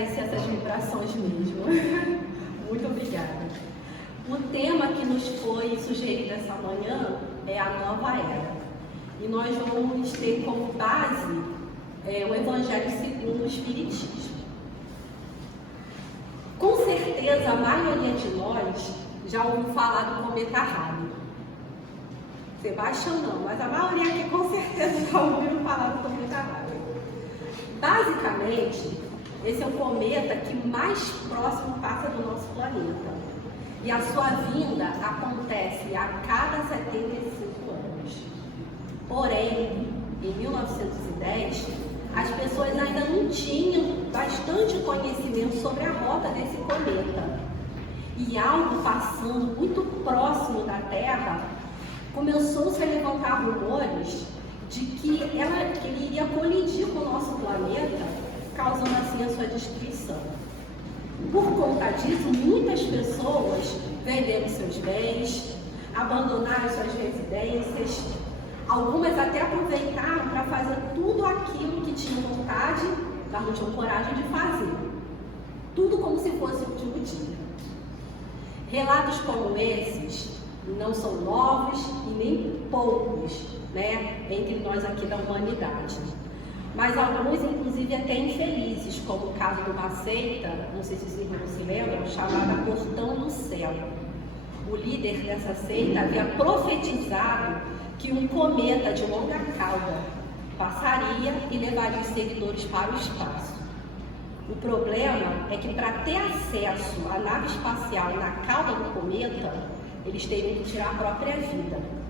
agradecer essas vibrações mesmo. Muito obrigada. O tema que nos foi sugerido essa manhã é a nova era. E nós vamos ter como base o Evangelho segundo o Espiritismo. Com certeza, a maioria de nós já ouviu falar do cometa Halley. Sebastião não, mas a maioria aqui com certeza já ouviu falar do cometa Halley. Basicamente, esse é o cometa que mais próximo passa do nosso planeta. E a sua vinda acontece a cada 75 anos. Porém, em 1910, as pessoas ainda não tinham bastante conhecimento sobre a rota desse cometa. E algo passando muito próximo da Terra, começou-se a levantar rumores de que ele iria colidir com o nosso planeta, causando assim a sua destruição. Por conta disso, muitas pessoas venderam seus bens, abandonaram suas residências, algumas até aproveitaram para fazer tudo aquilo que tinham vontade, mas não tinham coragem de fazer. Tudo como se fosse o último dia. Relatos como esses não são novos e nem poucos, entre nós aqui da humanidade. Mas alguns, inclusive, até infelizes, como o caso de uma seita, não sei se os irmãos se lembram, chamada Portão do Céu. O líder dessa seita havia profetizado que um cometa de longa cauda passaria e levaria os seguidores para o espaço. O problema é que para ter acesso à nave espacial na cauda do cometa, eles teriam que tirar a própria vida.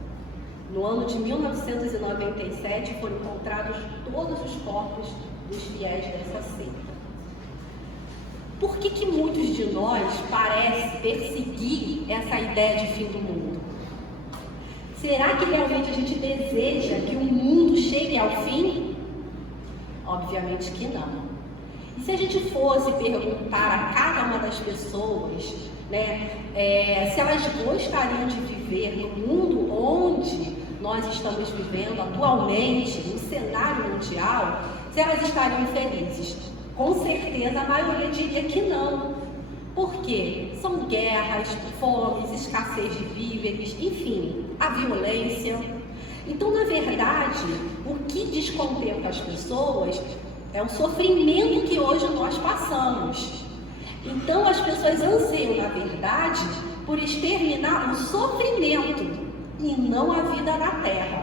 No ano de 1997 foram encontrados todos os corpos dos fiéis dessa seita. Por que muitos de nós parecem perseguir essa ideia de fim do mundo? Será que realmente a gente deseja que o mundo chegue ao fim? Obviamente que não. E se a gente fosse perguntar a cada uma das pessoas, se elas gostariam de viver no mundo onde nós estamos vivendo atualmente, no cenário mundial, se elas estariam felizes? Com certeza a maioria diria que não. Por quê? São guerras, fomes, escassez de víveres, enfim, a violência. Então, na verdade, o que descontenta as pessoas é o sofrimento que hoje nós passamos. Então, as pessoas anseiam, na verdade, por exterminar o sofrimento e não a vida na Terra.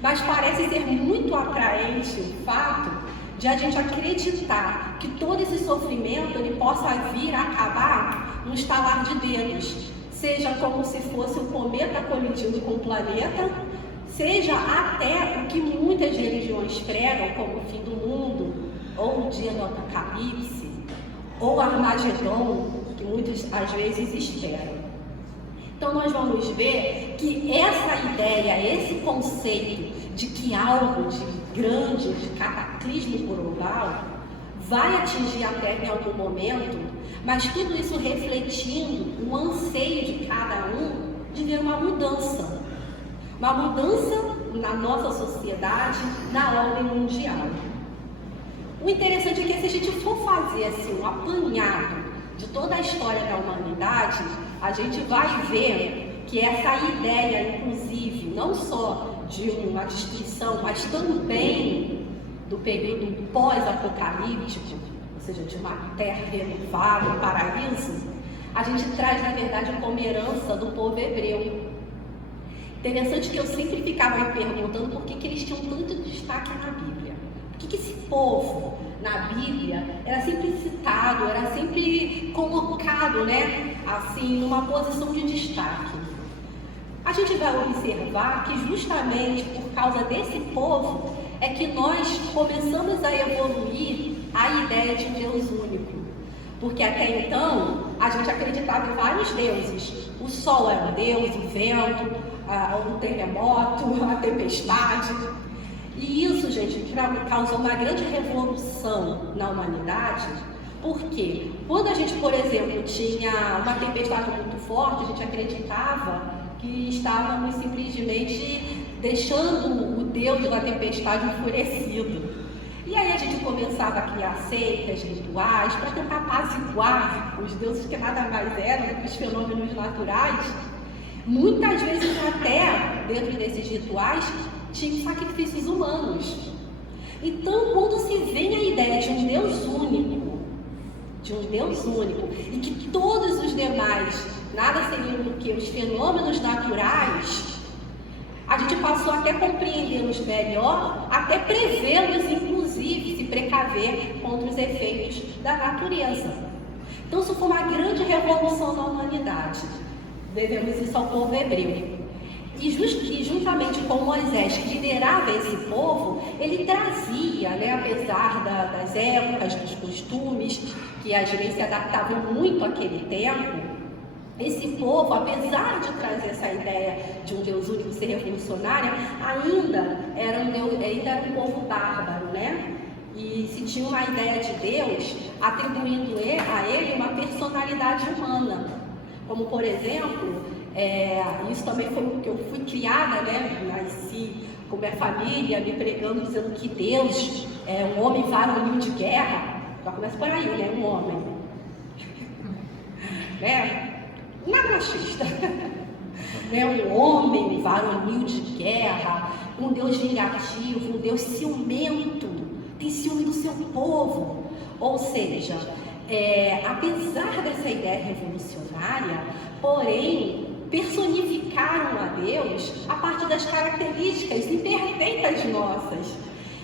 Mas parece ser muito atraente o fato de a gente acreditar que todo esse sofrimento ele possa vir a acabar no estalar de dedos, seja como se fosse um cometa colidindo com o planeta, seja até o que muitas religiões pregam como o fim do mundo, ou o dia do Apocalipse, ou Armagedon, que muitas às vezes esperam. Então nós vamos ver que essa ideia, esse conceito de que algo de grande, de cataclismo global, vai atingir a Terra em algum momento, mas tudo isso refletindo o anseio de cada um de ver uma mudança na nossa sociedade, na ordem mundial. O interessante é que se a gente for fazer assim um apanhado de toda a história da humanidade, a gente vai ver que essa ideia, inclusive, não só de uma destruição, mas também do período pós-apocalíptico, ou seja, de uma terra renovada, um paraíso, a gente traz, na verdade, como herança do povo hebreu. Interessante que eu sempre ficava me perguntando por que eles tinham tanto destaque na Bíblia. Por que esse povo, na Bíblia, era sempre citado, era sempre colocado, assim, numa posição de destaque? A gente vai observar que justamente por causa desse povo é que nós começamos a evoluir a ideia de Deus único. Porque até então a gente acreditava em vários deuses. O sol era um deus, o vento, o terremoto, a tempestade. E isso, gente, causou uma grande revolução na humanidade. Porque quando a gente, por exemplo, tinha uma tempestade muito forte, a gente acreditava que estávamos simplesmente deixando o Deus da tempestade enfurecido. E E aí a gente começava a criar seitas, rituais, para tentar apaziguar os deuses que nada mais eram do que os fenômenos naturais. Muitas vezes até, dentro desses rituais, tinham sacrifícios humanos. Então, quando se vem a ideia de um Deus único, e que todos os demais nada seriam do que os fenômenos naturais, a gente passou até a compreendê-los melhor, até prevê-los, inclusive, se precaver contra os efeitos da natureza. Então, isso foi uma grande revolução na humanidade. Devemos isso ao povo hebreu. E juntamente com Moisés, que liderava esse povo, ele trazia, apesar das épocas, dos costumes, que às vezes se adaptavam muito àquele tempo, esse povo, apesar de trazer essa ideia de um Deus único ser revolucionário, ainda era um povo bárbaro, E se tinha uma ideia de Deus, atribuindo a ele uma personalidade humana. Como, por exemplo, isso também foi o que eu fui criada, Nasci com minha família, me pregando, dizendo que Deus é um homem varonil de guerra. Já começa por aí, um homem. Não é machista. Um homem varonil de guerra, um Deus vingativo, um Deus ciumento, tem ciúme do seu povo. Ou seja, apesar dessa ideia revolucionária, porém, personificaram a Deus a partir das características imperfeitas nossas.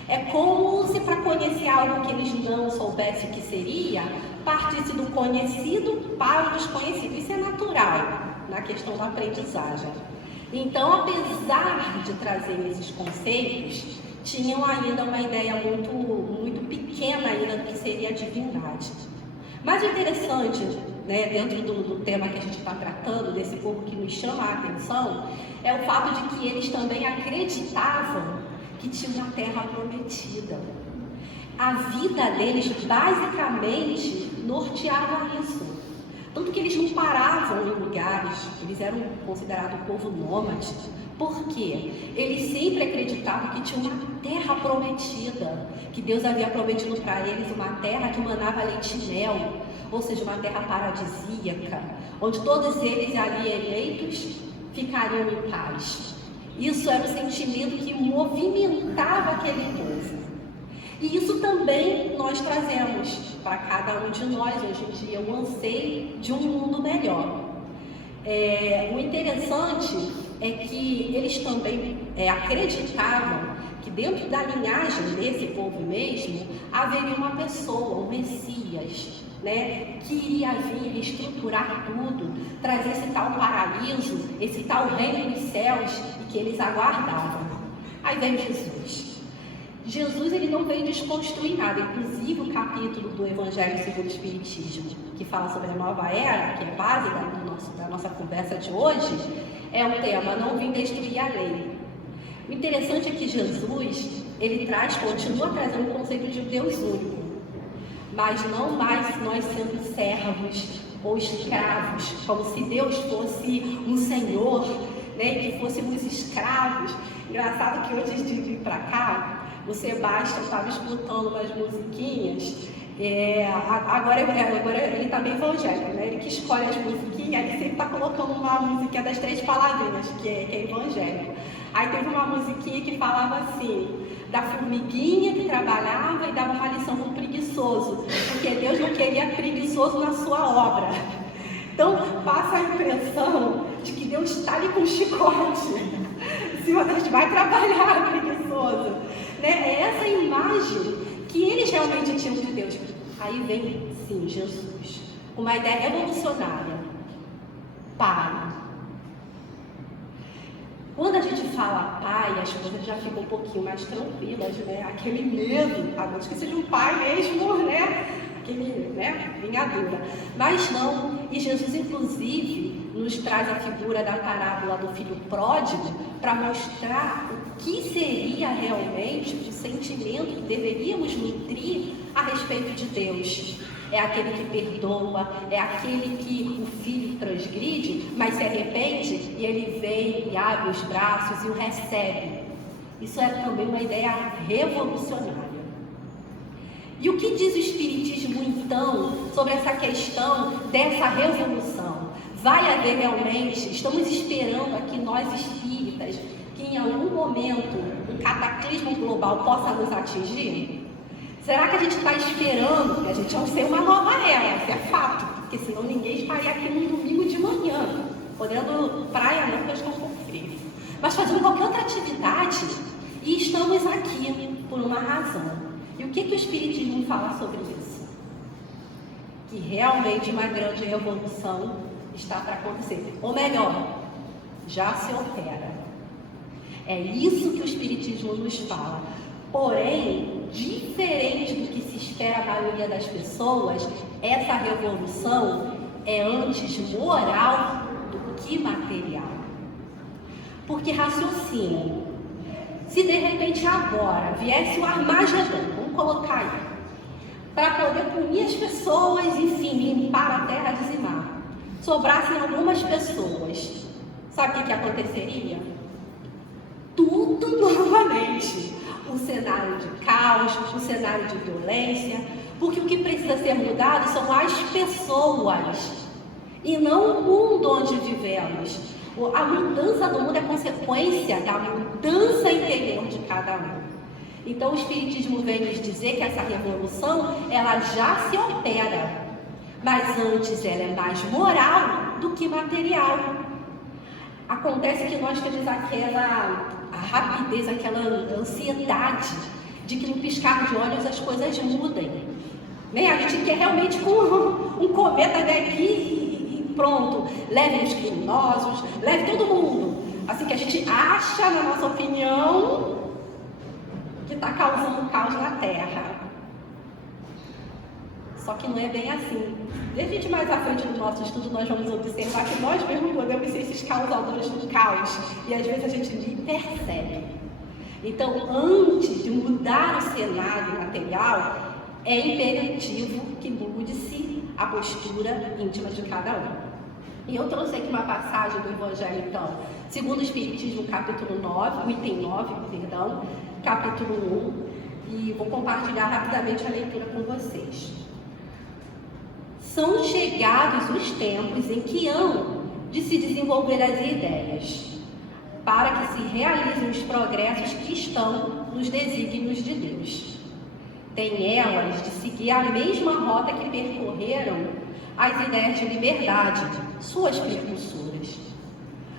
É como se para conhecer algo que eles não soubessem o que seria, partisse do conhecido para o desconhecido. Isso é natural na questão da aprendizagem. Então, apesar de trazer esses conceitos, tinham ainda uma ideia muito, muito pequena ainda do que seria a divindade. Mas o interessante, dentro do tema que a gente está tratando, desse povo que nos chama a atenção, é o fato de que eles também acreditavam que tinha uma terra prometida. A vida deles basicamente norteava isso. Tanto que eles não paravam em lugares, eles eram considerados um povo nômade. Por quê? Eles sempre acreditavam que tinha uma terra prometida, que Deus havia prometido para eles uma terra que manava leite e mel, ou seja, uma terra paradisíaca, onde todos eles ali eleitos ficariam em paz. Isso era o sentimento que movimentava aquele povo. E isso também nós trazemos para cada um de nós hoje em dia, o anseio de um mundo melhor. O interessante é que eles também acreditavam que dentro da linhagem desse povo mesmo, haveria uma pessoa, um Messias, que iria vir reestruturar tudo, trazer esse tal paraíso, esse tal reino dos céus, e que eles aguardavam. Aí vem Jesus. Jesus, ele não veio desconstruir nada, inclusive o capítulo do Evangelho segundo o Espiritismo, que fala sobre a nova era, que é base da nossa conversa de hoje, é o tema, não vim destruir a lei. O interessante é que Jesus, ele continua trazendo o conceito de Deus único, mas não mais nós sendo servos ou escravos, como se Deus fosse um senhor, que fôssemos escravos. Engraçado que antes de vir para cá, o Sebastião estava escutando umas musiquinhas, agora ele está bem evangélico, Ele que escolhe as musiquinhas, ele sempre está colocando uma musiquinha das 3 palavrinhas, que é evangélico. Aí teve uma musiquinha que falava assim, da formiguinha que trabalhava e dava uma lição para o preguiçoso, porque Deus não queria preguiçoso na sua obra. Então passa a impressão de que Deus está ali com um chicote, se você vai trabalhar, preguiçoso. É essa imagem que eles realmente tinham de Deus. Aí vem, sim, Jesus, uma ideia revolucionária. Pai. Quando a gente fala pai, as coisas já ficam um pouquinho mais tranquilas, Aquele medo, a menos que seja um pai mesmo, Aquele, vingadura. Mas não, e Jesus, inclusive, nos traz a figura da parábola do filho pródigo para mostrar o que seria realmente o sentimento que deveríamos nutrir a respeito de Deus. É aquele que perdoa, é aquele que o filho transgride, mas se arrepende e ele vem e abre os braços e o recebe. Isso é também uma ideia revolucionária. E o que diz o Espiritismo, então, sobre essa questão dessa revolução? Vai haver realmente, estamos esperando aqui nós espíritas, que em algum momento um cataclismo global possa nos atingir? Será que a gente está esperando que a gente vai ser uma nova era? Isso é fato, porque senão ninguém estaria aqui no domingo de manhã, podendo praia não, porque está um pouco frio, mas fazendo qualquer outra atividade, e estamos aqui por uma razão. E o que o Espiritismo fala sobre isso? Que realmente uma grande revolução está para acontecer, ou melhor, já se opera. É isso que o Espiritismo nos fala. Porém, diferente do que se espera a maioria das pessoas, essa revolução é antes moral do que material. Porque raciocínio, se de repente agora viesse o Armagedon, vamos colocar aí, para poder punir as pessoas, enfim, limpar a terra, dizimar, sobrassem algumas pessoas, sabe o que aconteceria? Tudo novamente. Um cenário de caos, um cenário de violência, porque o que precisa ser mudado são as pessoas e não o mundo onde vivemos. A mudança do mundo é consequência da mudança interior de cada um. Então o Espiritismo vem nos dizer que essa revolução, ela já se opera, mas antes ela é mais moral do que material. Acontece que nós temos a rapidez, aquela ansiedade de que no piscar de olhos as coisas mudem. A gente quer realmente um cometa daqui e pronto, leve os criminosos, leve todo mundo. Assim que a gente acha, na nossa opinião, que está causando caos na Terra. Só que não é bem assim. E a gente mais à frente do nosso estudo, nós vamos observar que nós mesmos podemos ser esses causadores do caos. E às vezes a gente nem percebe. Então, antes de mudar o cenário material, é imperativo que mude-se a postura íntima de cada um. E eu trouxe aqui uma passagem do Evangelho, então, segundo o Espiritismo, capítulo 9, o item 9, perdão, capítulo 1, e vou compartilhar rapidamente a leitura com vocês. São chegados os tempos em que hão de se desenvolver as ideias, para que se realizem os progressos que estão nos desígnios de Deus. Tem elas de seguir a mesma rota que percorreram as ideias de liberdade, suas precursoras.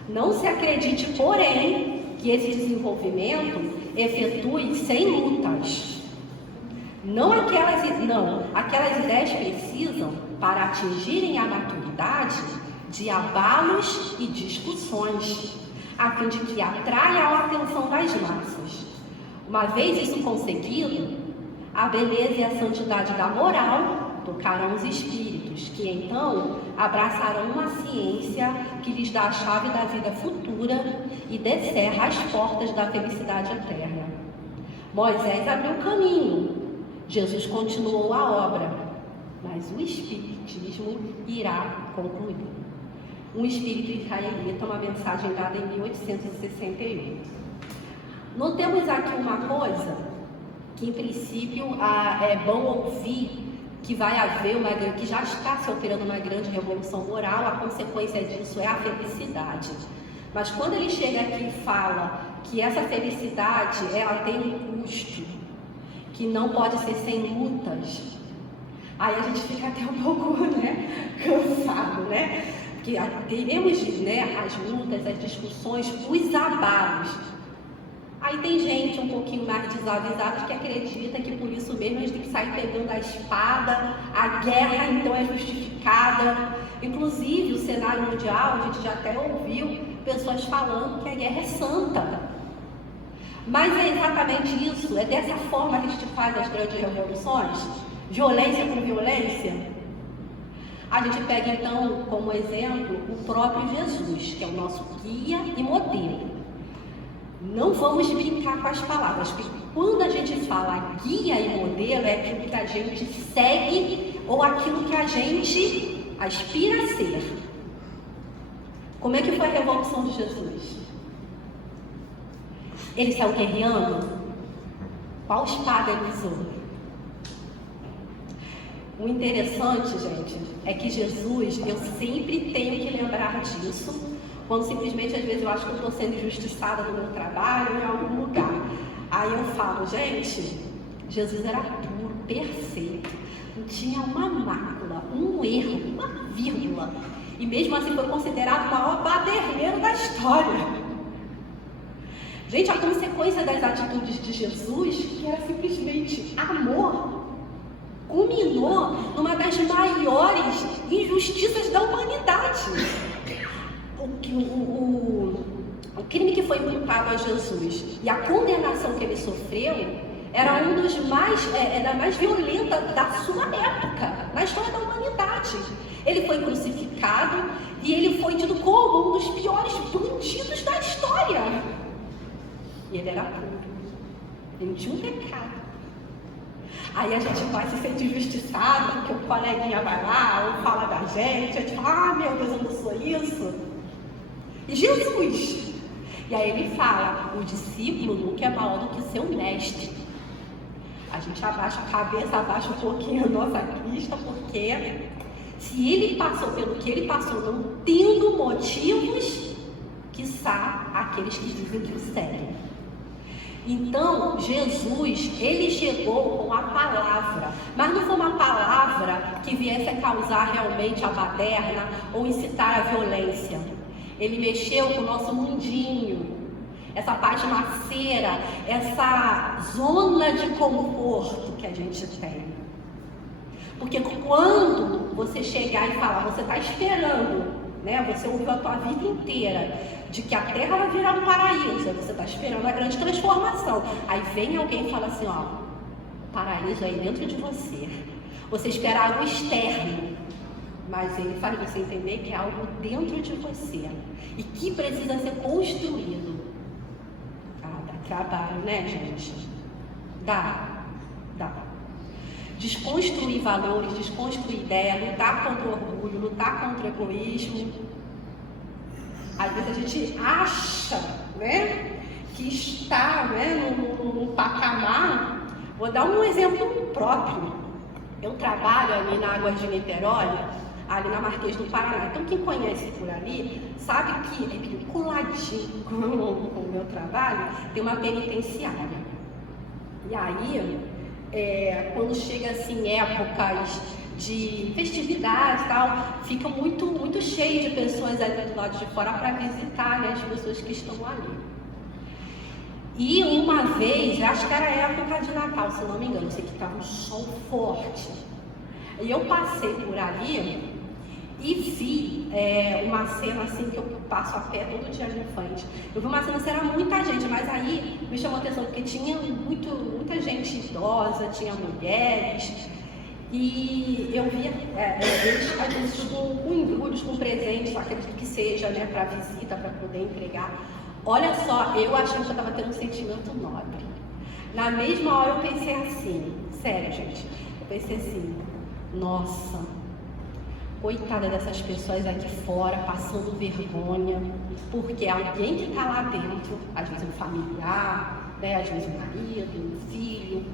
Não se acredite, porém, que esse desenvolvimento efetue sem lutas. Aquelas ideias precisam, para atingirem a maturidade, de abalos e discussões, a fim de que atraia a atenção das massas. Uma vez isso conseguido, a beleza e a santidade da moral tocarão os espíritos, que então abraçarão uma ciência que lhes dá a chave da vida futura e descerra as portas da felicidade eterna. Moisés abriu o caminho, Jesus continuou a obra, mas o Espiritismo irá concluir. Um espírito israelita, uma mensagem dada em 1868. Notemos aqui uma coisa, que em princípio é bom ouvir, que vai haver que já está se operando uma grande revolução moral, a consequência disso é a felicidade. Mas quando ele chega aqui e fala que essa felicidade, ela tem um custo, que não pode ser sem lutas, aí a gente fica até um pouco, cansado, Porque teremos, as lutas, as discussões, os abalos. Aí tem gente um pouquinho mais desavisada que acredita que por isso mesmo a gente tem que sair pegando a espada, a guerra então é justificada. Inclusive o cenário mundial, a gente já até ouviu pessoas falando que a guerra é santa. Mas é exatamente isso, é dessa forma que a gente faz as grandes revoluções? Violência com violência? A gente pega então como exemplo o próprio Jesus, que é o nosso guia e modelo. Não vamos brincar com as palavras, porque quando a gente fala guia e modelo, é aquilo que a gente segue ou aquilo que a gente aspira a ser. Como é que foi a revolução de Jesus? Ele saiu guerreando? Qual espada ele usou? O interessante, gente, é que Jesus, eu sempre tenho que lembrar disso, quando simplesmente, às vezes, eu acho que eu estou sendo injustiçada no meu trabalho, em algum lugar. Aí eu falo, gente, Jesus era puro, perfeito, não tinha uma mácula, um erro, uma vírgula. E mesmo assim foi considerado o maior baderneiro da história. Gente, a consequência das atitudes de Jesus, que era simplesmente amor, culminou numa das maiores injustiças da humanidade. O crime que foi imputado a Jesus e a condenação que ele sofreu era um dos da mais violenta da sua época, na história da humanidade. Ele foi crucificado e ele foi tido como um dos piores bandidos da história. E ele era puro, ele não tinha um pecado. Aí a gente vai se sentir injustiçado porque o coleguinha vai lá ou fala da gente, a gente fala, meu Deus, eu não sou isso. E Jesus, e aí ele fala, o discípulo nunca é maior do que seu mestre. A gente abaixa a cabeça, abaixa um pouquinho a nossa crista, porque se ele passou pelo que ele passou, não tendo motivos, quiçá aqueles que dizem que o seguem. Então, Jesus, ele chegou com a palavra, mas não foi uma palavra que viesse a causar realmente a baderna ou incitar a violência. Ele mexeu com o nosso mundinho, essa pasmaceira, essa zona de conforto que a gente tem. Porque quando você chegar e falar, você está esperando, né? Você ouviu a tua vida inteira de que a terra vai virar um paraíso, você está esperando a grande transformação. Aí vem alguém e fala assim, ó, paraíso aí dentro de você. Você espera algo externo, mas ele faz você entender que é algo dentro de você e que precisa ser construído. Dá trabalho, né, gente? Dá. Desconstruir valores, desconstruir ideias, lutar contra o orgulho, lutar contra o egoísmo. Às vezes a gente acha, né, que está, né, num patamar. Vou dar um exemplo próprio. Eu trabalho ali na Águas de Niterói, ali na Marquês do Paraná. Então quem conhece por ali, sabe que ali coladinho com o meu trabalho tem uma penitenciária. E aí, quando chega assim épocas de festividades e tal, fica muito cheio de pessoas ali do lado de fora para visitar, né, as pessoas que estão ali. E uma vez, acho que era época de Natal, se não me engano, sei que estava um sol forte. E eu passei por ali e vi uma cena assim que eu passo a pé todo dia de frente. Eu vi uma cena assim, era muita gente, mas aí me chamou a atenção porque tinha muita gente idosa, tinha mulheres. E eu via eles às vezes com embrulhos, com presentes, acredito que seja, né, para visita, para poder entregar. Olha só, eu achando que eu estava tendo um sentimento nobre. Na mesma hora eu pensei assim, sério, gente, eu pensei assim, nossa, coitada dessas pessoas aqui fora, passando vergonha, porque alguém que está lá dentro, às vezes um familiar, né, às vezes um marido, um filho,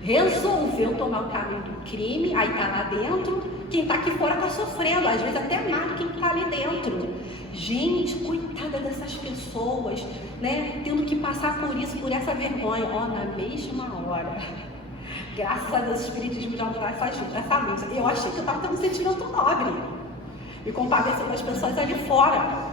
resolveu tomar o caminho do crime, aí está lá dentro, quem está aqui fora está sofrendo, às vezes até mais do que quem está ali dentro. Gente, coitada dessas pessoas, né, tendo que passar por isso, por essa vergonha, na mesma hora. Graças a Deus, o Espiritismo já nos dá essa luz. Eu achei que eu estava tendo um sentimento nobre, me compadecendo das pessoas ali fora.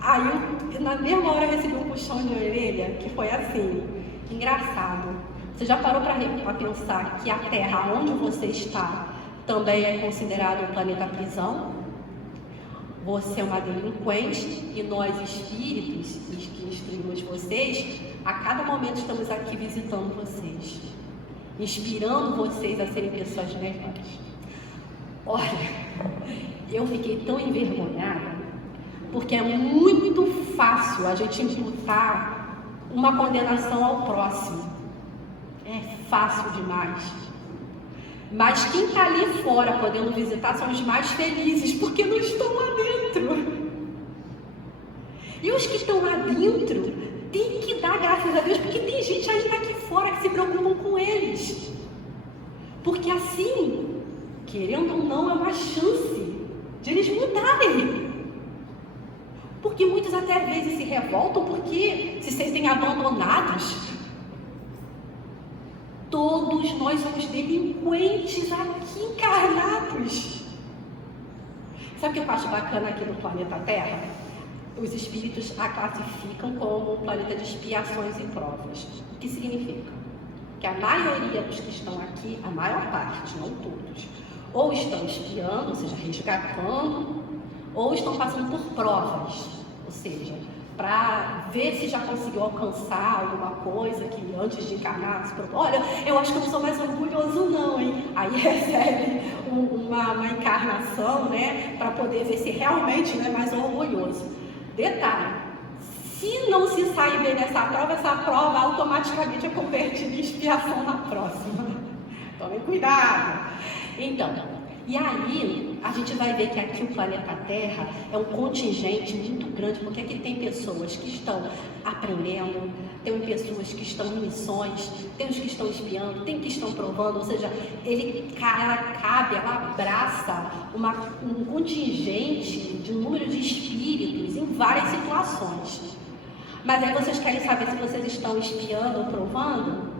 Aí, na mesma hora, eu recebi um puxão de orelha, que foi assim, engraçado. Você já parou para pensar que a Terra, onde você está, também é considerado um planeta prisão? Você é uma delinquente e nós, espíritos, que instruímos vocês, a cada momento estamos aqui visitando vocês, inspirando vocês a serem pessoas melhores. Olha, eu fiquei tão envergonhada, porque é muito fácil a gente imputar uma condenação ao próximo. É fácil demais. Mas quem está ali fora podendo visitar são os mais felizes, porque não estão lá dentro. E os que estão lá dentro têm que dar graças a Deus, porque tem gente ainda aqui fora que se preocupam com eles. Porque assim querendo ou não, é uma chance de eles mudarem. Porque muitos até às vezes se revoltam porque se sentem abandonados. Todos nós somos delinquentes aqui encarnados. Sabe o que eu acho bacana aqui no planeta Terra? Os espíritos a classificam como um planeta de expiações e provas. O que significa? Que a maioria dos que estão aqui, a maior parte, não todos, ou estão espiando, ou seja, resgatando, ou estão passando por provas, ou seja, para ver se já conseguiu alcançar alguma coisa que antes de encarnar, se propõe. Olha, eu acho que eu não sou mais orgulhoso não, hein? Aí recebe uma encarnação, né, para poder ver se realmente não é mais orgulhoso. Detalhe, se não se sair bem nessa prova, essa prova automaticamente é convertida em expiação na próxima. Tomem cuidado. Então, e aí a gente vai ver que aqui o planeta Terra é um contingente muito grande, porque aqui tem pessoas que estão aprendendo, tem pessoas que estão em missões, tem os que estão espiando, tem que estão provando, ou seja, ela abraça um contingente de número de espíritos em várias situações. Mas aí vocês querem saber se vocês estão espiando ou provando?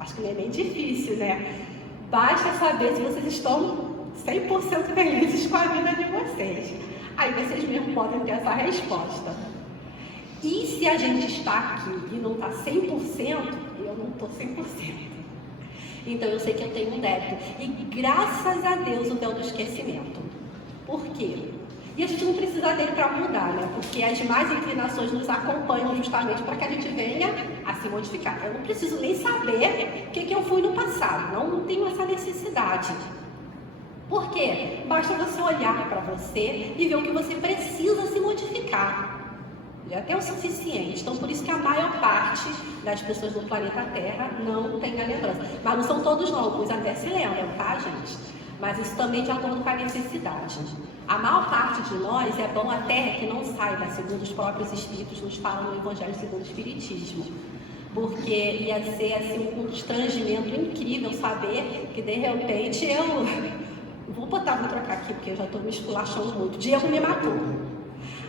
Acho que não é bem difícil, né? Basta saber se vocês estão 100% felizes com a vida de vocês. Aí vocês mesmos podem ter essa resposta. E se a gente está aqui e não está 100%, eu não estou 100%. Então eu sei que eu tenho um débito. E graças a Deus o véu do esquecimento. Por quê? E a gente não precisa dele para mudar, né? Porque as más inclinações nos acompanham justamente para que a gente venha a se modificar. Eu não preciso nem saber o que eu fui no passado. Não tenho essa necessidade. Por quê? Basta você olhar para você e ver o que você precisa se modificar. Já é o suficiente. Então, por isso que a maior parte das pessoas do planeta Terra não tem a lembrança. Mas não são todos não, alguns até se lembram, tá, gente? Mas isso também de acordo com a necessidade. A maior parte de nós é bom até que não saiba, segundo os próprios espíritos nos falam no Evangelho segundo o Espiritismo. Porque ia ser assim, um constrangimento incrível saber que de repente vou trocar aqui porque eu já estou me esculachando muito. Diego me matou.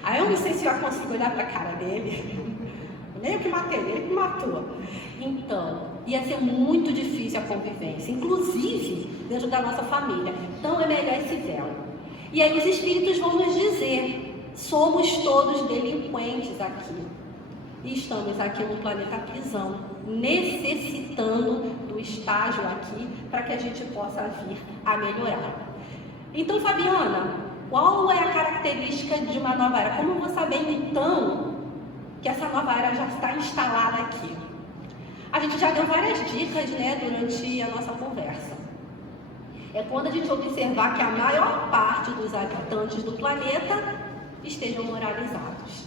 Aí eu não sei se eu consigo olhar para a cara dele. Nem eu que matei, ele que matou. Então, ia ser muito difícil a convivência, inclusive dentro da nossa família. Então é melhor esse véu. E aí os espíritos vão nos dizer, somos todos delinquentes aqui. E estamos aqui no planeta prisão, necessitando do estágio aqui para que a gente possa vir a melhorar. Então, Fabiana, qual é a característica de uma nova era? Como eu vou saber então que essa nova era já está instalada aqui? A gente já deu várias dicas, né, durante a nossa conversa. É quando a gente observar que a maior parte dos habitantes do planeta estejam moralizados.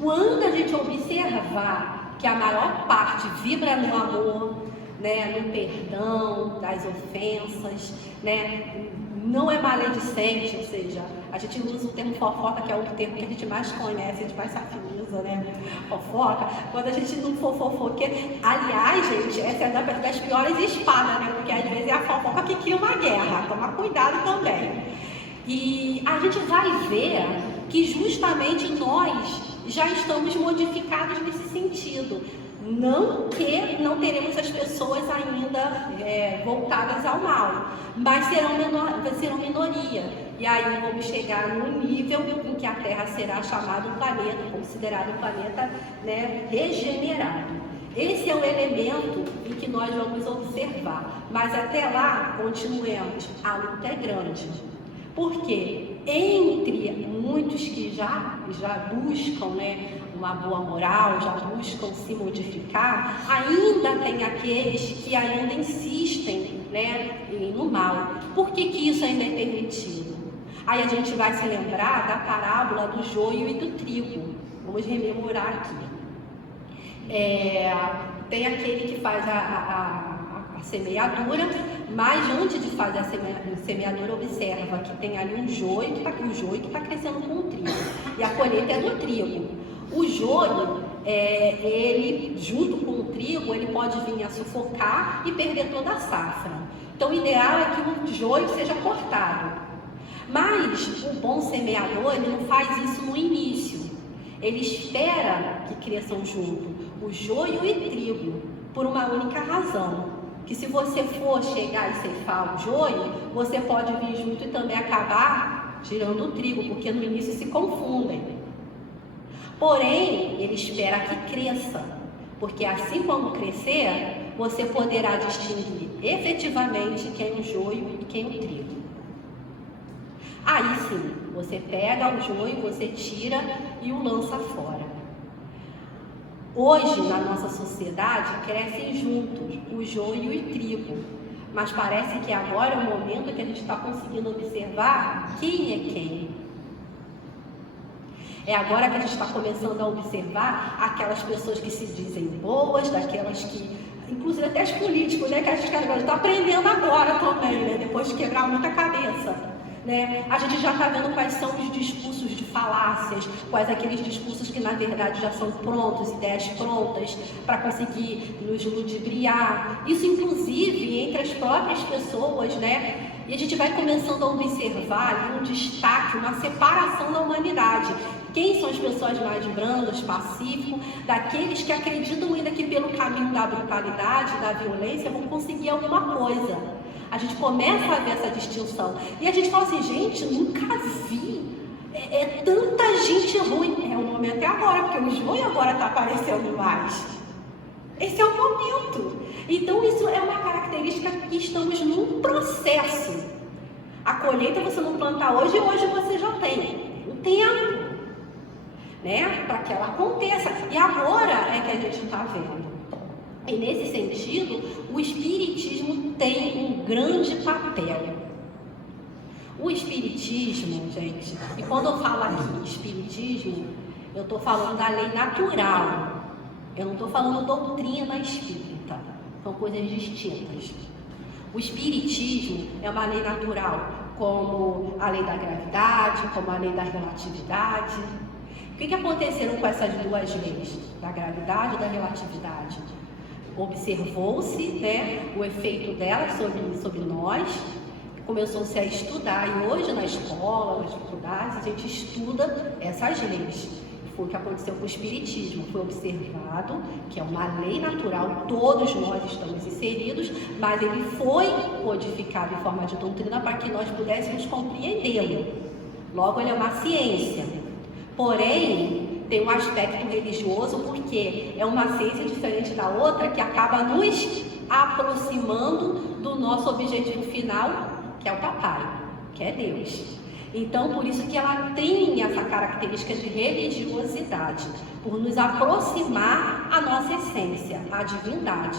Quando a gente observar que a maior parte vibra no amor, né, no perdão das ofensas, né, não é maledicente, ou seja, a gente usa o termo fofoca, que é o termo que a gente mais conhece, a gente mais se afiniza, né? Fofoca, quando a gente não for fofoqueiro. Aliás, gente, essa é das piores espadas, né? Porque às vezes é a fofoca que cria uma guerra, tomar cuidado também. E a gente vai ver que justamente nós já estamos modificados nesse sentido. Não que não teremos as pessoas ainda voltadas ao mal, mas serão minoria. E aí vamos chegar num nível em que a Terra será chamada um planeta, considerado um planeta, né, regenerado. Esse é o elemento em que nós vamos observar. Mas até lá, continuemos, a luta é grande. Porque entre muitos que já buscam, né, uma boa moral, já buscam se modificar, ainda tem aqueles que ainda insistem, né, no mal. Por que isso ainda é permitido? Aí a gente vai se lembrar da parábola do joio e do trigo. Vamos rememorar aqui. Tem aquele que faz a semeadura, mas antes de fazer a semeadura, observa que tem ali um joio que está crescendo com o trigo, e a colheita é do trigo. O joio, ele junto com o trigo, ele pode vir a sufocar e perder toda a safra. Então, o ideal é que o joio seja cortado. Mas o bom semeador, ele não faz isso no início. Ele espera que cresçam junto o joio e o trigo, por uma única razão. Que se você for chegar e ceifar o joio, você pode vir junto e também acabar tirando o trigo, porque no início se confundem. Porém, ele espera que cresça, porque assim como crescer, você poderá distinguir efetivamente quem é o joio e quem é o trigo. Aí sim, você pega o joio, você tira e o lança fora. Hoje, na nossa sociedade, crescem juntos o joio e o trigo, mas parece que agora é o momento que a gente está conseguindo observar quem é quem. É agora que a gente está começando a observar aquelas pessoas que se dizem boas, daquelas que, inclusive até os políticos, né, que a gente está aprendendo agora também, né, depois de quebrar muita cabeça. Né? A gente já está vendo quais são os discursos de falácias, quais aqueles discursos que na verdade já são prontos, ideias prontas para conseguir nos ludibriar. Isso inclusive entre as próprias pessoas, né? E a gente vai começando a observar ali um destaque, uma separação da humanidade. Quem são as pessoas mais brandas, pacíficos, daqueles que acreditam ainda que pelo caminho da brutalidade, da violência, vão conseguir alguma coisa. A gente começa a ver essa distinção. E a gente fala assim, gente, nunca vi. É tanta gente ruim. É o momento é agora, porque o joio agora está aparecendo mais. Esse é o momento. Então isso é uma característica que estamos num processo. A colheita você não planta hoje, hoje você já tem um tempo, né, para que ela aconteça. E agora é que a gente está vendo. E nesse sentido, o Espiritismo tem um grande papel. O Espiritismo, gente, e quando eu falo aqui Espiritismo, eu estou falando da lei natural. Eu não estou falando doutrina espírita. São coisas distintas. O Espiritismo é uma lei natural, como a lei da gravidade, como a lei da relatividade. O que aconteceram com essas duas leis, da gravidade e da relatividade? Observou-se, né, o efeito delas sobre nós, começou-se a estudar, e hoje na escola, nas faculdades, a gente estuda essas leis. Foi o que aconteceu com o Espiritismo, foi observado que é uma lei natural, todos nós estamos inseridos, mas ele foi codificado em forma de doutrina para que nós pudéssemos compreendê-lo. Logo, ele é uma ciência, porém, tem um aspecto religioso, porque é uma ciência diferente da outra que acaba nos aproximando do nosso objetivo final, que é o papai, que é Deus. Então, por isso que ela tem essa característica de religiosidade, por nos aproximar à nossa essência, à divindade.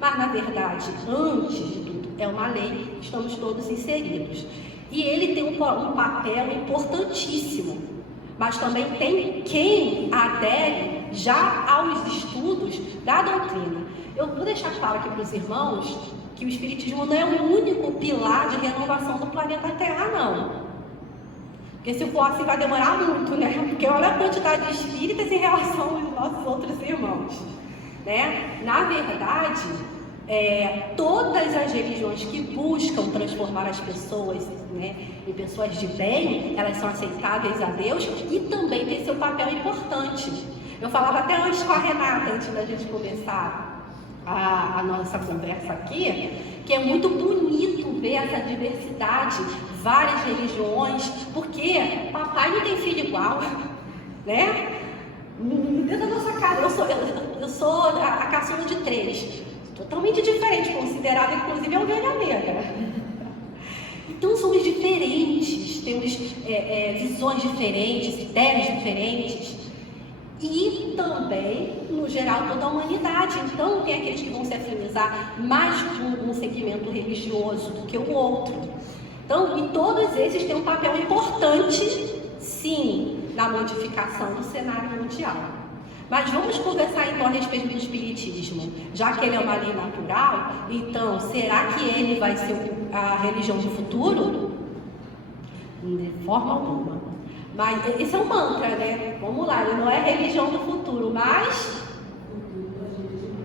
Mas, na verdade, antes de tudo, é uma lei, estamos todos inseridos. E ele tem um papel importantíssimo. Mas também tem quem adere já aos estudos da doutrina. Eu vou deixar claro aqui para os irmãos que o Espiritismo não é o único pilar de renovação do planeta Terra, não. Porque se for assim vai demorar muito, né? Porque olha a quantidade de espíritas em relação aos nossos outros irmãos, né? Na verdade, todas as religiões que buscam transformar as pessoas, né, em pessoas de bem, elas são aceitáveis a Deus e também tem seu papel importante. Eu falava até antes com a Renata, antes da gente começar a nossa conversa aqui, que é muito bonito ver essa diversidade, várias religiões, porque papai não tem filho igual, né? Dentro da nossa casa, eu sou a caçula de 3. Totalmente diferente, considerada inclusive a ovelha negra. Então somos diferentes, temos visões diferentes, ideias diferentes. E também, no geral, toda a humanidade. Então tem aqueles que vão se afinizar mais com um segmento religioso do que o outro. Então, e todos esses têm um papel importante, sim, na modificação do cenário mundial. Mas vamos conversar então a respeito do Espiritismo. Já que ele é uma lei natural, então será que ele vai ser a religião do futuro? De forma alguma. Mas esse é um mantra, né? Vamos lá, ele não é religião do futuro, mas...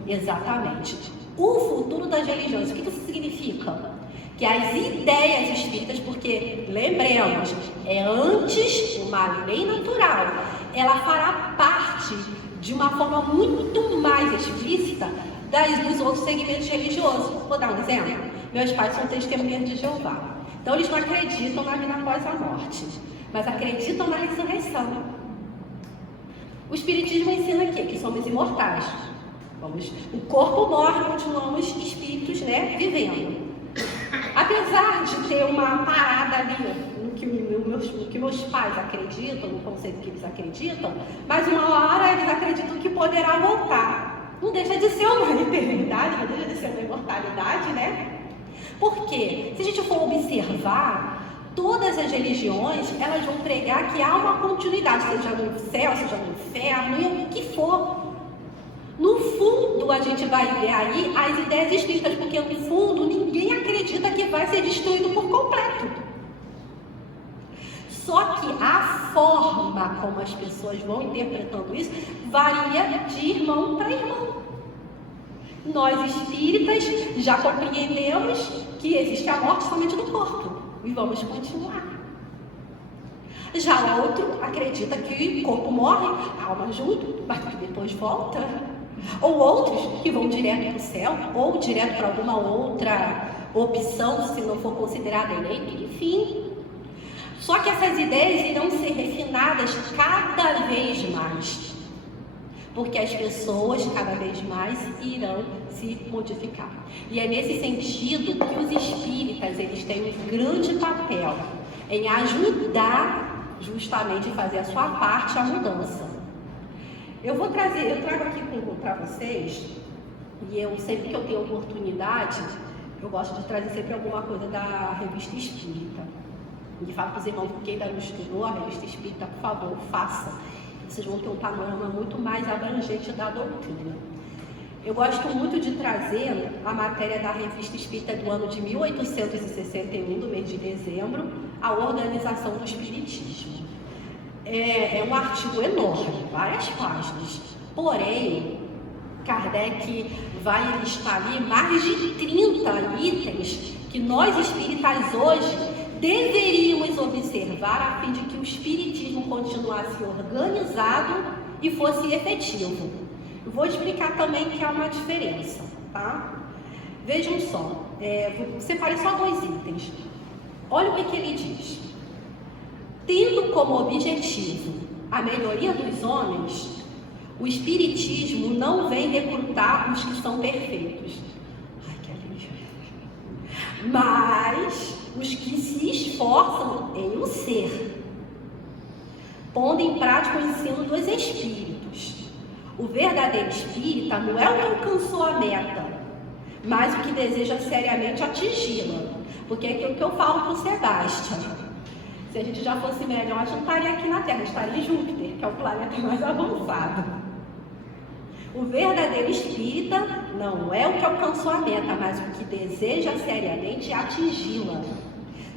Exatamente. O futuro das religiões, o que isso significa? que as ideias espíritas, porque, lembremos, é antes uma lei natural, ela fará parte de uma forma muito mais explícita dos outros segmentos religiosos. Vou dar um exemplo. Meus pais são testemunhas de Jeová. Então, eles não acreditam na vida após a morte, mas acreditam na ressurreição. O Espiritismo ensina aqui que somos imortais. O corpo morre, continuamos espíritos, vivendo. Apesar de ter uma parada ali no que meus pais acreditam, no conceito que eles acreditam, mas uma hora eles acreditam que poderá voltar. Não deixa de ser uma eternidade, não deixa de ser uma imortalidade, Porque, se a gente for observar, todas as religiões, elas vão pregar que há uma continuidade, seja no céu, seja no inferno, e o que for. No fundo, a gente vai ver aí as ideias espíritas, porque no fundo, ninguém acredita que vai ser destruído por completo. Só que a forma como as pessoas vão interpretando isso varia de irmão para irmão. Nós espíritas já compreendemos que existe a morte somente do corpo e vamos continuar. Já outro acredita que o corpo morre, a alma junto, mas que depois volta. Ou outros que vão direto para o céu, ou direto para alguma outra opção, se não for considerada eleito, enfim. Só que essas ideias irão ser refinadas cada vez mais, porque as pessoas cada vez mais irão se modificar. E é nesse sentido que os espíritas, eles têm um grande papel em ajudar justamente a fazer a sua parte a mudança. Eu trago aqui para vocês, e eu sempre que eu tenho oportunidade, eu gosto de trazer sempre alguma coisa da Revista Espírita. E falo para os irmãos que ainda não estudou a Revista Espírita, por favor, faça. Vocês vão ter um panorama muito mais abrangente da doutrina. Eu gosto muito de trazer a matéria da Revista Espírita do ano de 1861, do mês de dezembro, a Organização do Espiritismo. É um artigo enorme, várias páginas. Porém, Kardec vai listar ali mais de 30 itens que nós espíritas hoje deveríamos observar a fim de que o espiritismo continuasse organizado e fosse efetivo. Eu vou explicar também que há uma diferença, tá? Vejam só, separei só 2 itens. Olha o que ele diz. Tendo como objetivo a melhoria dos homens, o espiritismo não vem recrutar os que são perfeitos. Ai, que alívio. Mas os que se esforçam em o ser, pondo em prática o ensino dos espíritos. O verdadeiro espírita não é o que alcançou a meta, mas o que deseja seriamente atingi-la. Porque é aquilo que eu falo para o Sebastião. Se a gente já fosse melhor, a gente não estaria aqui na Terra, estaria em Júpiter, que é o planeta mais avançado. O verdadeiro espírita não é o que alcançou a meta, mas o que deseja seriamente atingi-la.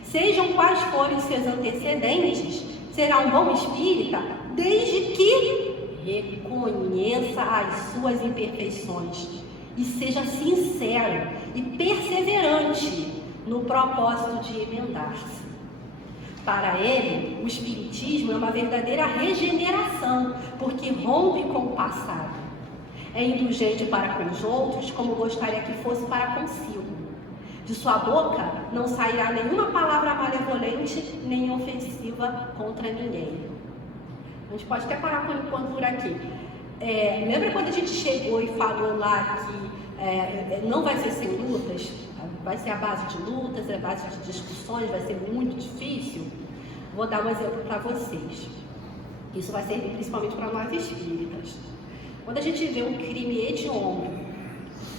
Sejam quais forem os seus antecedentes, será um bom espírita desde que reconheça as suas imperfeições e seja sincero e perseverante no propósito de emendar-se. Para ele, o espiritismo é uma verdadeira regeneração, porque rompe com o passado. É indulgente para com os outros, como gostaria que fosse para consigo. De sua boca não sairá nenhuma palavra malevolente, nem ofensiva contra ninguém. A gente pode até parar por enquanto por aqui. Lembra quando a gente chegou e falou lá que não vai ser sem lutas? Vai ser a base de lutas, a base de discussões, vai ser muito difícil. Vou dar um exemplo para vocês. Isso vai servir principalmente para nós espíritas. Quando a gente vê um crime hediondo,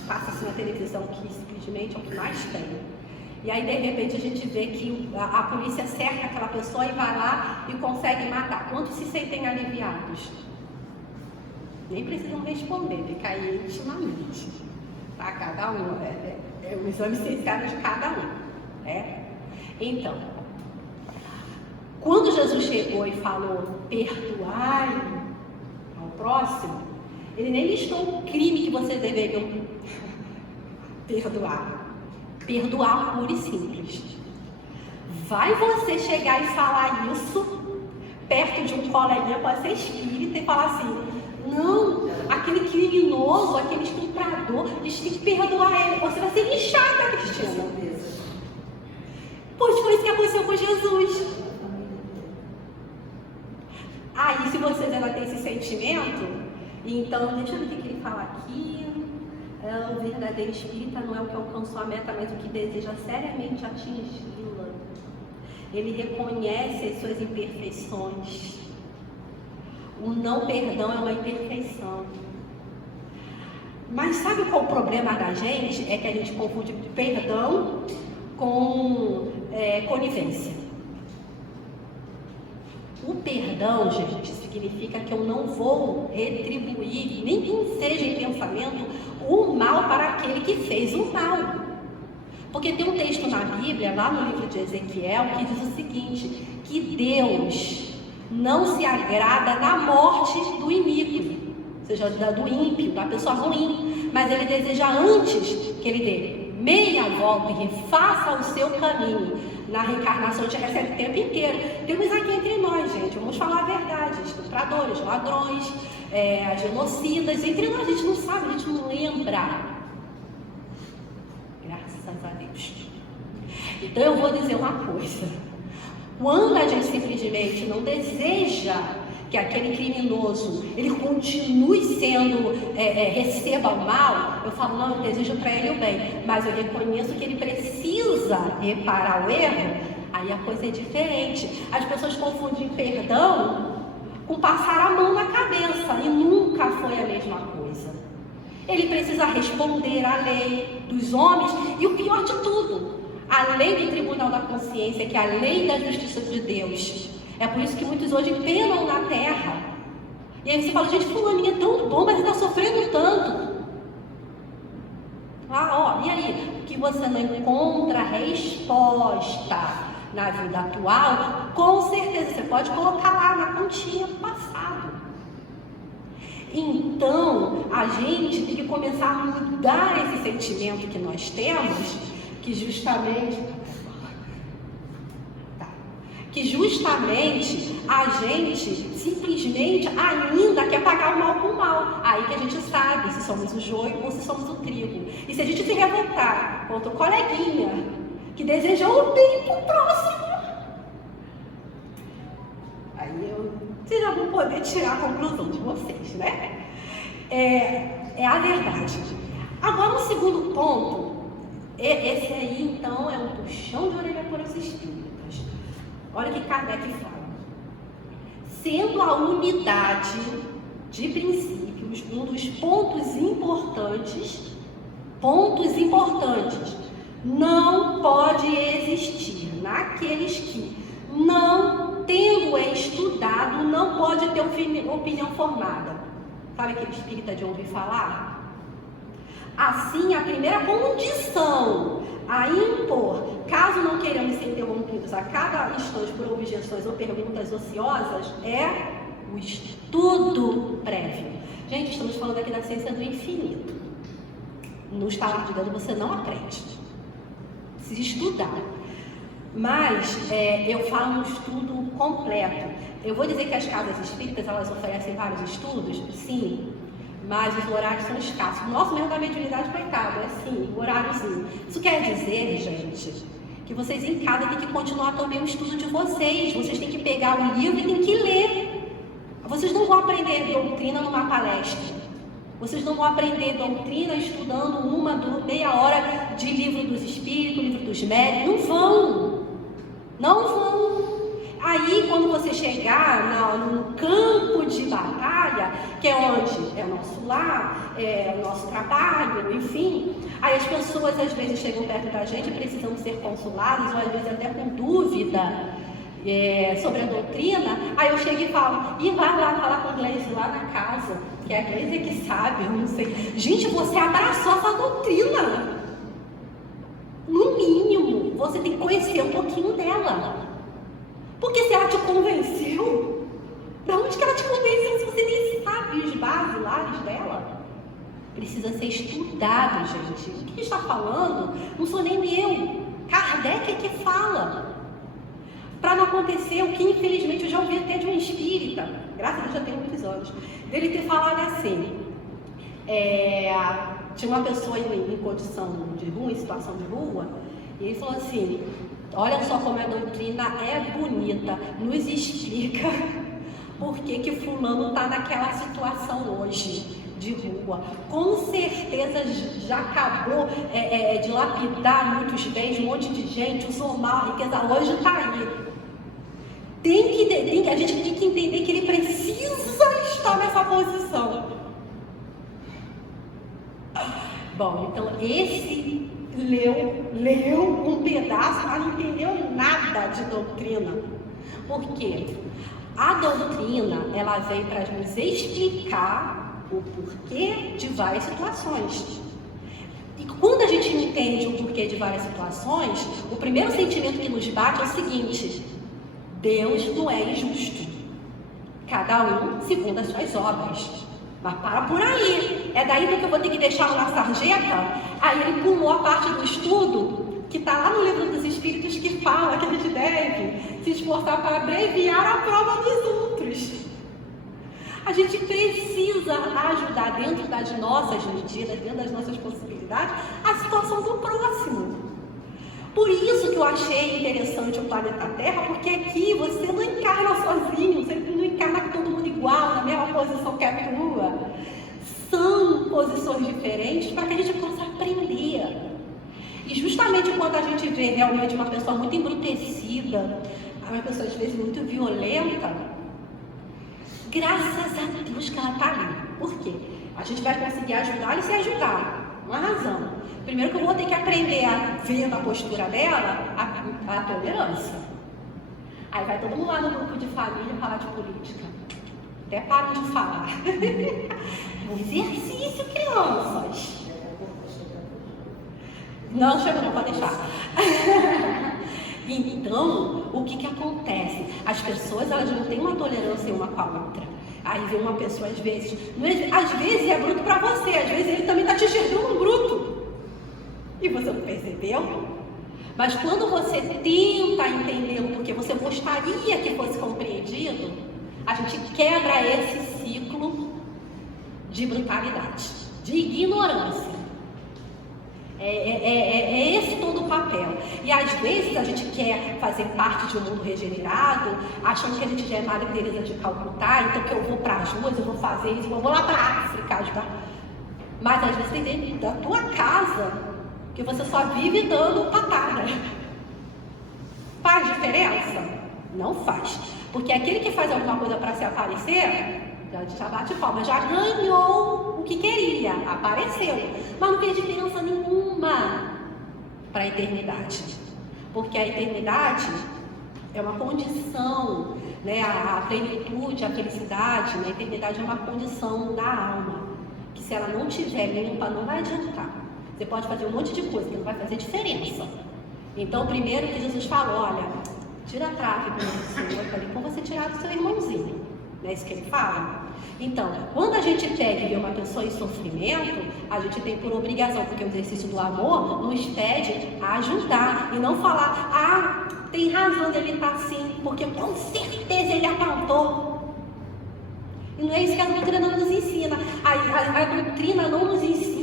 passa-se na televisão, que simplesmente é o que mais tem. E aí, de repente, a gente vê que a polícia cerca aquela pessoa e vai lá e consegue matar. Quantos se sentem aliviados? Nem precisam responder, fica aí intimamente. Tá? Cada um, é um exame sincero de cada um. Então, quando Jesus chegou e falou, perdoai ao próximo, ele nem listou o crime que vocês deveriam perdoar. Perdoar puro e simples. Vai você chegar e falar isso perto de um coleguinha, pode ser espírita, e falar assim: não, aquele criminoso, aquele estuprador, a gente tem que perdoar ele. Você vai ser linchada, Cristina. Pois foi isso que aconteceu com Jesus. Aí, se vocês ainda têm esse sentimento, então, deixa eu ver o que ele fala aqui. O verdadeiro espírita não é o que alcançou a meta, mas o que deseja seriamente atingi-la. Ele reconhece as suas imperfeições. O não perdão é uma imperfeição. Mas sabe qual o problema da gente? É que a gente confunde perdão com conivência. O perdão, gente, significa que eu não vou retribuir, nem que seja em pensamento, o mal para aquele que fez o mal. Porque tem um texto na Bíblia, lá no livro de Ezequiel, que diz o seguinte: que Deus não se agrada na morte do iníquo, ou seja, do ímpio, da pessoa ruim, mas ele deseja antes que ele dê meia volta e refaça o seu caminho. Na reencarnação a gente recebe o tempo inteiro. Temos aqui entre nós, gente, vamos falar a verdade: estupradores, ladrões, genocidas, entre nós. A gente não sabe, a gente não lembra. Graças a Deus. Então eu vou dizer uma coisa: quando a gente simplesmente não deseja que aquele criminoso ele continue sendo, receba o mal, eu falo: não, eu desejo para ele o bem, mas eu reconheço que ele precisa reparar o erro. Aí a coisa é diferente. As pessoas confundem perdão com passar a mão na cabeça, e nunca foi a mesma coisa. Ele precisa responder à lei dos homens, e o pior de tudo, a lei do tribunal da consciência, que é a lei da justiça de Deus. É por isso que muitos hoje penam na terra. E aí você fala: gente, fulaninho é tão bom, mas ele está sofrendo tanto. E aí? Que você não encontra resposta na vida atual, com certeza você pode colocar lá na continha do passado. Então, a gente tem que começar a mudar esse sentimento que nós temos, que justamente a gente simplesmente ainda quer pagar o mal com o mal. Aí que a gente sabe se somos o joio ou se somos o trigo. E se a gente se revoltar contra o coleguinha que desejou o bem pro próximo, aí vocês já vão poder tirar a conclusão de vocês, né? É a verdade. Agora, o segundo ponto, esse aí então é um puxão de orelha para os espíritos. Olha o que Kardec fala: sendo a unidade de princípios um dos pontos importantes, não pode existir naqueles que, não tendo estudado, não pode ter opinião formada. Sabe aquele espírita de ouvir falar? Assim, a primeira condição a impor, caso não queiramos ser interrompidos a cada instante por objeções ou perguntas ociosas, é o estudo prévio. Gente, estamos falando aqui da ciência do infinito. No estalar de dedo você não aprende. Precisa estudar. Mas eu falo no estudo completo. Eu vou dizer que as casas espíritas, elas oferecem vários estudos? Sim. Mas os horários são escassos. O nosso mesmo da mediunidade, coitado, é assim, o horáriozinho. Isso quer dizer, gente, que vocês em casa têm que continuar também o estudo de vocês. Vocês têm que pegar o livro e têm que ler. Vocês não vão aprender doutrina numa palestra. Vocês não vão aprender doutrina estudando meia hora de livro dos espíritos, livro dos médiuns. Não vão. Aí, quando você chegar no campo de batalha, que é onde é o nosso lar, é o nosso trabalho, enfim, aí as pessoas às vezes chegam perto da gente precisando ser consoladas, ou às vezes até com dúvida sobre a doutrina. Aí eu chego e falo: e vai lá falar com a Gleice lá na casa, que é a Gleice que sabe, eu não sei. Gente, você abraçou essa doutrina. No mínimo, você tem que conhecer um pouquinho dela. Porque se ela te convenceu, da onde que ela te convenceu se você nem sabe os basilares dela? precisa ser estudado, gente. O que está falando não sou nem eu. Kardec é que fala. Para não acontecer o que infelizmente eu já ouvi até de um espírita, graças a Deus já tem muitos anos, dele ter falado assim, tinha uma pessoa em condição de rua, em situação de rua, e ele falou assim, olha só como a doutrina é bonita, nos explica por que fulano está naquela situação hoje de rua. Com certeza já acabou de lapidar muitos bens, um monte de gente, usou mal, a riqueza hoje está aí. A gente tem que entender que ele precisa estar nessa posição. Bom, então esse leu um pedaço, mas não entendeu nada de doutrina. Por quê? A doutrina, ela vem para nos explicar o porquê de várias situações. E quando a gente entende o porquê de várias situações, o primeiro sentimento que nos bate é o seguinte: Deus não é injusto. Cada um segundo as suas obras. Mas para por aí. É daí que eu vou ter que deixar na sarjeta. Aí ele pulou a parte do estudo que está lá no Livro dos Espíritos, que fala que a gente deve se esforçar para abreviar a prova dos outros. A gente precisa ajudar dentro das nossas medidas, dentro das nossas possibilidades, a situação do próximo. Por isso que eu achei interessante o planeta Terra, porque aqui você não encarna sozinho, você não encarna com todo mundo igual, na mesma posição que a tua. São posições diferentes para que a gente possa aprender. E justamente quando a gente vê realmente uma pessoa muito embrutecida, uma pessoa às vezes muito violenta, graças a Deus que ela está ali. Por quê? A gente vai conseguir ajudar e se ajudar. Uma razão. Primeiro que eu vou ter que aprender a ver na postura dela a tolerância. Aí vai todo mundo lá no grupo de família falar de política. Até param de falar. É um exercício, crianças. Não, chega não, pode deixar. Então, o que acontece? As pessoas, elas não têm uma tolerância uma com a outra. Aí vem uma pessoa, às vezes é bruto para você, às vezes ele também está te enxergando bruto. E você não percebeu? Mas quando você tenta entender porque você gostaria que fosse compreendido, a gente quebra esse ciclo de brutalidade, de ignorância. É esse todo o papel. E às vezes a gente quer fazer parte de um mundo regenerado, achando que a gente já é Madre Teresa de Calcutá, então que eu vou para as ruas, eu vou fazer isso, eu vou lá para a África ajudar. Mas às vezes tem dentro da tua casa que você só vive dando patada. Faz diferença? Não faz. Porque aquele que faz alguma coisa para se aparecer, já bate palma, já ganhou o que queria, apareceu. Mas não fez diferença nenhuma para a eternidade. Porque a eternidade é uma condição, né? A plenitude, a felicidade, né? A eternidade é uma condição da alma. Que se ela não tiver limpa, não vai adiantar. Você pode fazer um monte de coisa que não vai fazer diferença. Então, primeiro que Jesus falou, olha, tira a tráfico do seu, para como você tirar do seu irmãozinho. Não é isso que ele fala? Então, quando a gente pega e vê uma pessoa em sofrimento, a gente tem por obrigação, porque o exercício do amor nos pede a ajudar e não falar, tem razão dele estar assim, porque com certeza ele aprontou. E não é isso que a doutrina nos ensina. A doutrina não nos ensina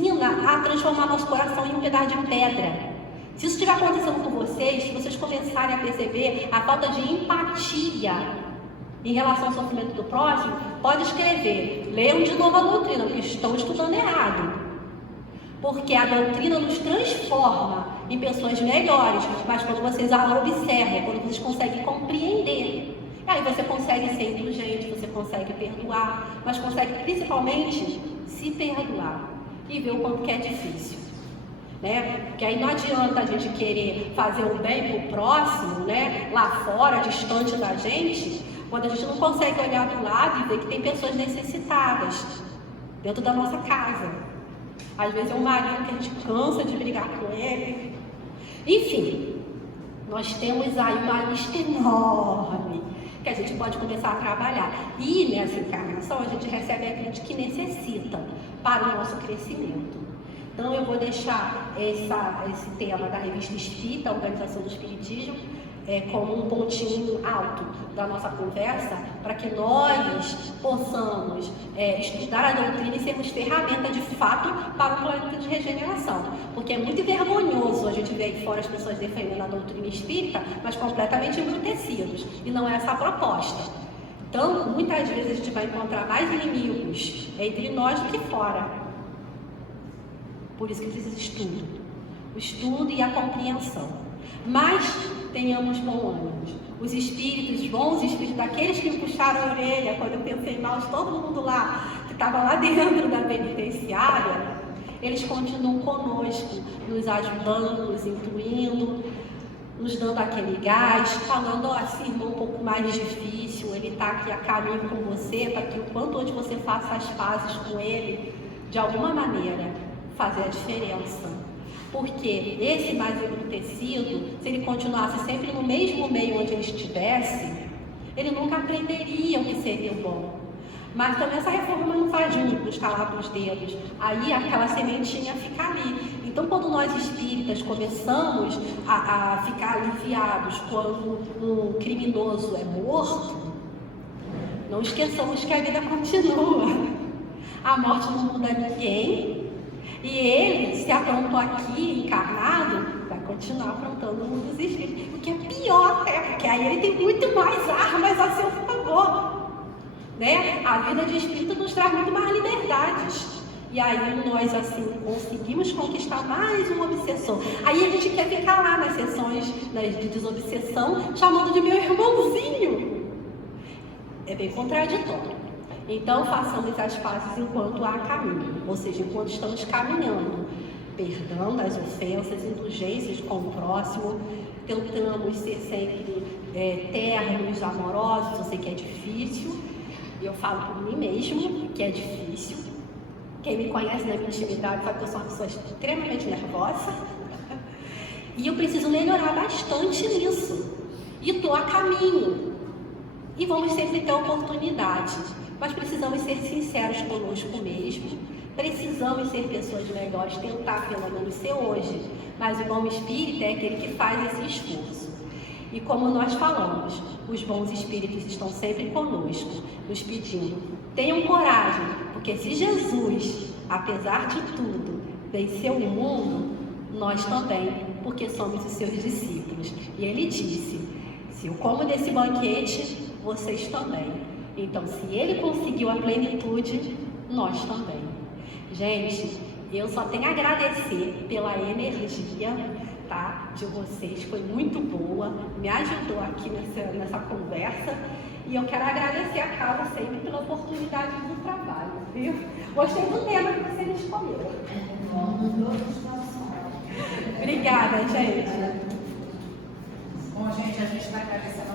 a transformar nosso coração em um pedaço de pedra. Se isso estiver acontecendo com vocês, se vocês começarem a perceber a falta de empatia em relação ao sofrimento do próximo, pode escrever, leiam de novo a doutrina, porque estão estudando errado. Porque a doutrina nos transforma em pessoas melhores, mas quando vocês a observam, quando vocês conseguem compreender. Aí você consegue ser indulgente, você consegue perdoar, mas consegue principalmente se perdoar e ver o quanto que é difícil. Né? Porque aí não adianta a gente querer fazer o bem para o próximo, né? Lá fora, distante da gente, quando a gente não consegue olhar do lado e ver que tem pessoas necessitadas dentro da nossa casa. Às vezes é um marido que a gente cansa de brigar com ele. Enfim, nós temos aí uma lista enorme que a gente pode começar a trabalhar. E nessa encarnação a gente recebe aquilo que necessita para o nosso crescimento. Então eu vou deixar esse tema da Revista Espírita, a Organização do Espiritismo, como um pontinho alto da nossa conversa, para que nós possamos estudar a doutrina e sermos ferramenta de fato para o planeta de regeneração. Porque é muito vergonhoso a gente ver aí fora as pessoas defendendo a doutrina espírita, mas completamente embrutecidos. E não é essa a proposta. Então, muitas vezes a gente vai encontrar mais inimigos entre nós do que fora. Por isso que precisa estudo. O estudo e a compreensão. Mas tenhamos bom ânimo. Os espíritos, bons espíritos, daqueles que me puxaram a orelha quando eu pensei mal de todo mundo lá, que estava lá dentro da penitenciária, eles continuam conosco, nos ajudando, nos incluindo, nos dando aquele gás, falando, ó, esse irmão um pouco mais difícil, ele está aqui a caminho com você, para que o quanto antes você faça as pazes com ele, de alguma maneira, fazer a diferença. Porque esse mais embrutecido, se ele continuasse sempre no mesmo meio onde ele estivesse, ele nunca aprenderia o que seria bom. Mas também essa reforma não faz junto, estalar dos dedos. Aí aquela sementinha fica ali. Então, quando nós espíritas começamos a ficar aliviados quando um criminoso é morto, não esqueçamos que a vida continua. A morte não muda ninguém. E ele, se aprontou aqui, encarnado, vai continuar aprontando no mundo dos espíritos. O que é pior até, porque aí ele tem muito mais armas a seu favor. Né? A vida de espírito nos traz muito mais liberdades. E aí nós, assim, conseguimos conquistar mais um obsessor. Aí a gente quer ficar lá nas sessões de desobsessão, chamando de meu irmãozinho. É bem contraditório. Então, façamos as pazes enquanto há caminho, ou seja, enquanto estamos caminhando, perdão as ofensas, indulgências com o próximo, tentamos ser sempre ternos, amorosos. Eu sei que é difícil, eu falo por mim mesmo que é difícil. Quem me conhece na minha intimidade sabe que eu sou uma pessoa extremamente nervosa e eu preciso melhorar bastante nisso. E estou a caminho. E vamos sempre ter oportunidade. Mas precisamos ser sinceros conosco mesmo, precisamos ser pessoas melhores, tentar pelo menos ser hoje, mas o bom espírito é aquele que faz esse esforço. E como nós falamos, os bons espíritos estão sempre conosco, nos pedindo, tenham coragem, porque se Jesus, apesar de tudo, venceu o mundo, nós também, porque somos os seus discípulos. E ele disse, se eu como desse banquete, vocês também. Então, se ele conseguiu a plenitude, nós também. Gente, eu só tenho a agradecer pela energia, tá, de vocês. Foi muito boa, me ajudou aqui nessa conversa. E eu quero agradecer a casa sempre pela oportunidade do trabalho, viu? Gostei do tema que vocês escolheram. Obrigada, gente. Bom, gente, a gente está agradecendo.